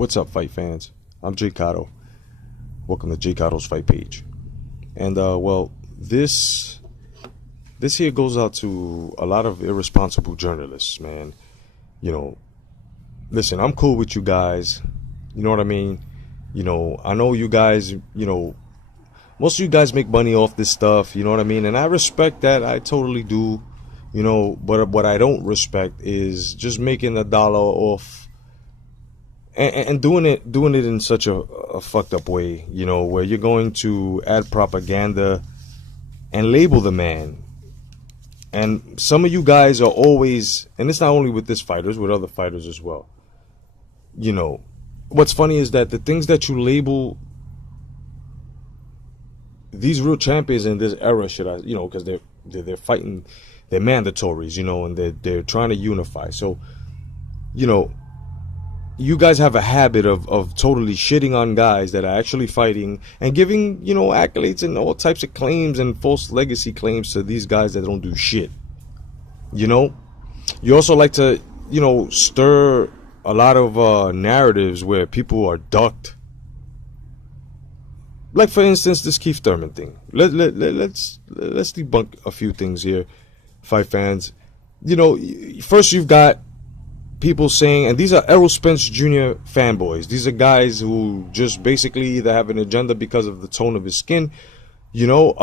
What's up, fight fans? I'm J.COTTO. Welcome to J.COTTO's Fight Page. And well, this here goes out to a lot of irresponsible journalists, man. You know, listen, I'm cool with you guys. You know what I mean? You know, I know you guys, most of you guys make money off this stuff, you know what I mean? And I respect that. I totally do. You know, but what I don't respect is just making a dollar off and doing it in such a fucked up way, you know, where you're going to add propaganda and label the man. And some of you guys are always, and it's not only with this fighters, with other fighters as well. You know, what's funny is that the things that you label these real champions in this era, because they're fighting, they're mandatories, you know, and they're trying to unify. So, you know, you guys have a habit of totally shitting on guys that are actually fighting and giving, you know, accolades and all types of claims and false legacy claims to these guys that don't do shit. You know, you also like to, you know, stir a lot of narratives where people are ducked. Like, for instance, this Keith Thurman thing. Let's debunk a few things here, fight fans. You know, first you've got people saying, and these are Errol Spence Jr. fanboys. These are guys who just basically either have an agenda because of the tone of his skin. You know,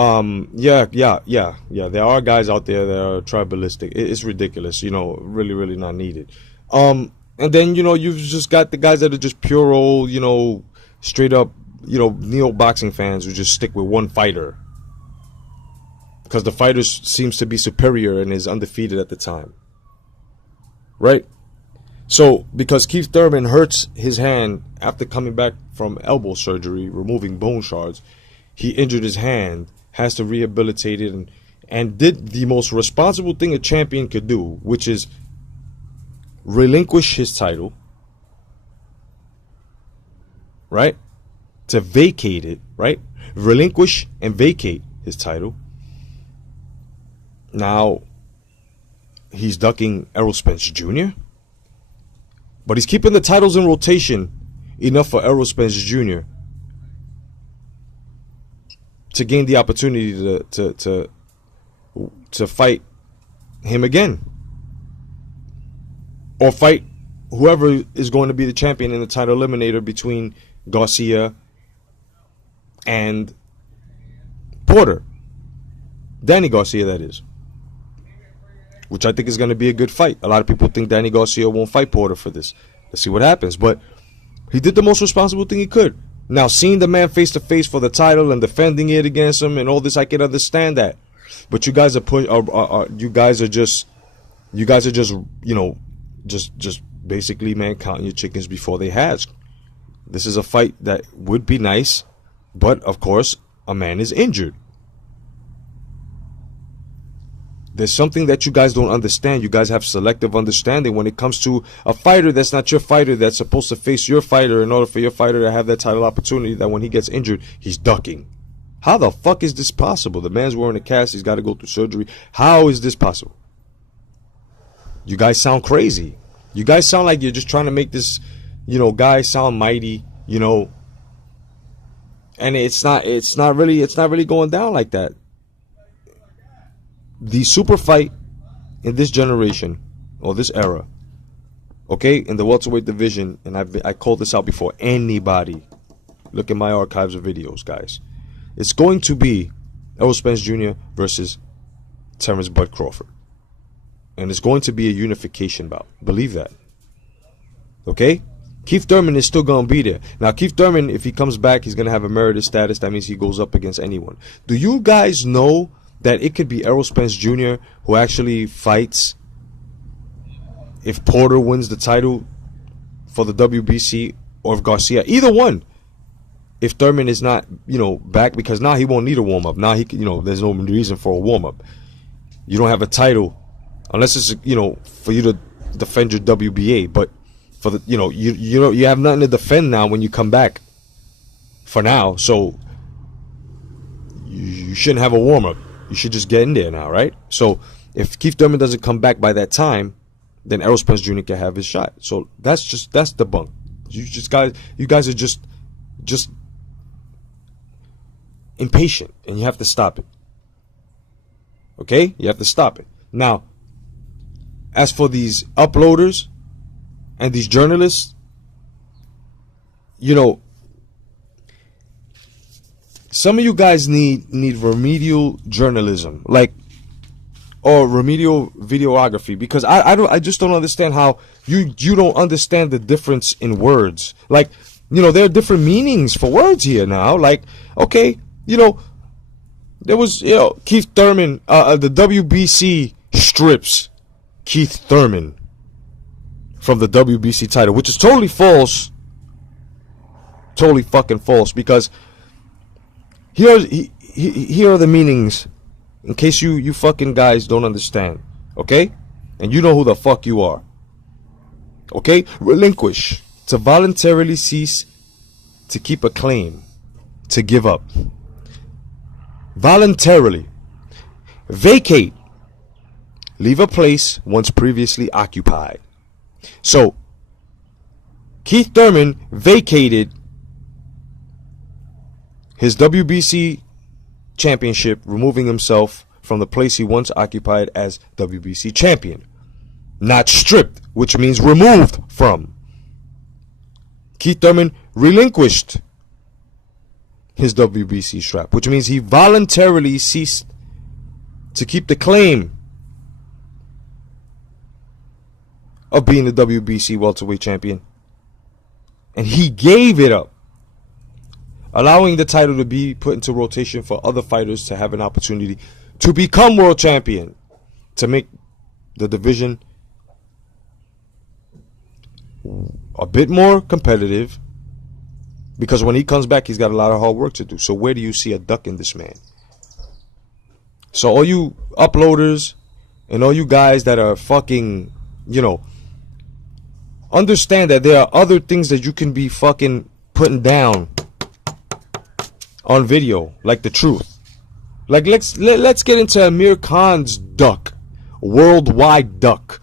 yeah. There are guys out there that are tribalistic. It's ridiculous. You know, really not needed. And then, you know, you've just got the guys that are just pure old, you know, straight up, you know, neo-boxing fans who just stick with one fighter because the fighter seems to be superior and is undefeated at the time. Right? So, because Keith Thurman hurts his hand after coming back from elbow surgery, removing bone shards, he injured his hand, has to rehabilitate it, and did the most responsible thing a champion could do, which is relinquish his title, right? To vacate it, right? Relinquish and vacate his title. Now, he's ducking Errol Spence Jr., but he's keeping the titles in rotation enough for Errol Spence Jr. to gain the opportunity to fight him again, or fight whoever is going to be the champion in the title eliminator between Garcia and Porter. Danny Garcia, that is. Which I think is going to be a good fight. A lot of people think Danny Garcia won't fight Porter for this. Let's see what happens. But he did the most responsible thing he could. Now, seeing the man face to face for the title and defending it against him and all this, I can understand that. But you guys are just, you know, just basically, man, counting your chickens before they hatch. This is a fight that would be nice, but of course, a man is injured. There's something that you guys don't understand. You guys have selective understanding when it comes to a fighter that's not your fighter, that's supposed to face your fighter in order for your fighter to have that title opportunity, that when he gets injured, he's ducking. How the fuck is this possible? The man's wearing a cast. He's got to go through surgery. How is this possible? You guys sound crazy. You guys sound like you're just trying to make this, you know, guy sound mighty, you know. And it's not really going down like that. The super fight in this generation, or this era, okay, in the welterweight division, and I called this out before, anybody, look at my archives of videos, guys, it's going to be Errol Spence Jr. versus Terrence Bud Crawford. And it's going to be a unification bout. Believe that. Okay? Keith Thurman is still going to be there. Now, Keith Thurman, if he comes back, he's going to have a merited status. That means he goes up against anyone. Do you guys know that it could be Errol Spence Jr. who actually fights if Porter wins the title for the WBC, or if Garcia, either one, if Thurman is not, you know, back, because now he won't need a warm-up. Now he, you know, there's no reason for a warm-up. You don't have a title unless it's, you know, for you to defend your WBA, but for the, you know, you have nothing to defend now when you come back for now, so you shouldn't have a warm-up. You should just get in there now, right? So if Keith Thurman doesn't come back by that time, then Errol Spence Jr. can have his shot. So that's the bunk. You guys are just impatient, and you have to stop it. Okay? You have to stop it. Now, as for these uploaders and these journalists, you know, some of you guys need remedial journalism, like, or remedial videography, because I just don't understand how you don't understand the difference in words. Like, you know, there are different meanings for words here now. Like, okay, you know, there was, you know, Keith Thurman, the WBC strips Keith Thurman from the WBC title, which is totally false. Totally fucking false, because here are the meanings, in case you fucking guys don't understand, okay? And you know who the fuck you are. Okay? Relinquish, to voluntarily cease, to keep a claim, to give up. Voluntarily. Vacate, leave a place once previously occupied. So, Keith Thurman vacated his WBC championship, removing himself from the place he once occupied as WBC champion. Not stripped, which means removed from. Keith Thurman relinquished his WBC strap, which means he voluntarily ceased to keep the claim of being the WBC welterweight champion. And he gave it up, allowing the title to be put into rotation for other fighters to have an opportunity to become world champion, to make the division a bit more competitive, because when he comes back, he's got a lot of hard work to do. So where do you see a duck in this man? So all you uploaders and all you guys that are fucking, you know, understand that there are other things that you can be fucking putting down on video, like the truth. Like, let's get into Amir Khan's duck, worldwide duck,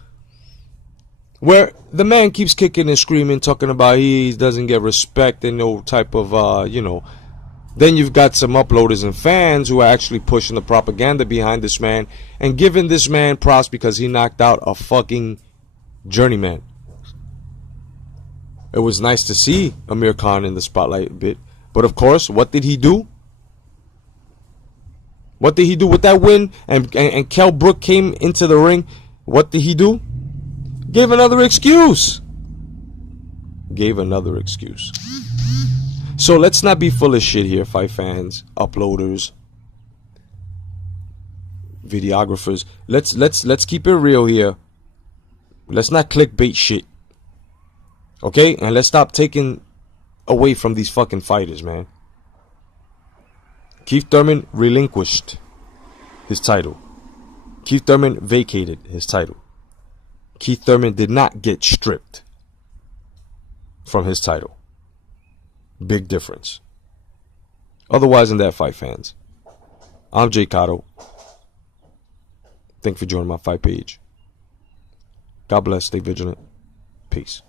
where the man keeps kicking and screaming, talking about he doesn't get respect and no type of you know. Then you've got some uploaders and fans who are actually pushing the propaganda behind this man and giving this man props because he knocked out a fucking journeyman. It was nice to see Amir Khan in the spotlight a bit. But of course, what did he do? What did he do with that win? And Kell Brook came into the ring. What did he do? Gave another excuse. Gave another excuse. So let's not be full of shit here, fight fans, uploaders, videographers. Let's keep it real here. Let's not clickbait shit. Okay? And let's stop taking away from these fucking fighters, man. Keith Thurman relinquished his title. Keith Thurman vacated his title. Keith Thurman did not get stripped from his title. Big difference. Otherwise than that, fight fans, I'm J.COTTO. Thank you for joining my fight page. God bless. Stay vigilant. Peace.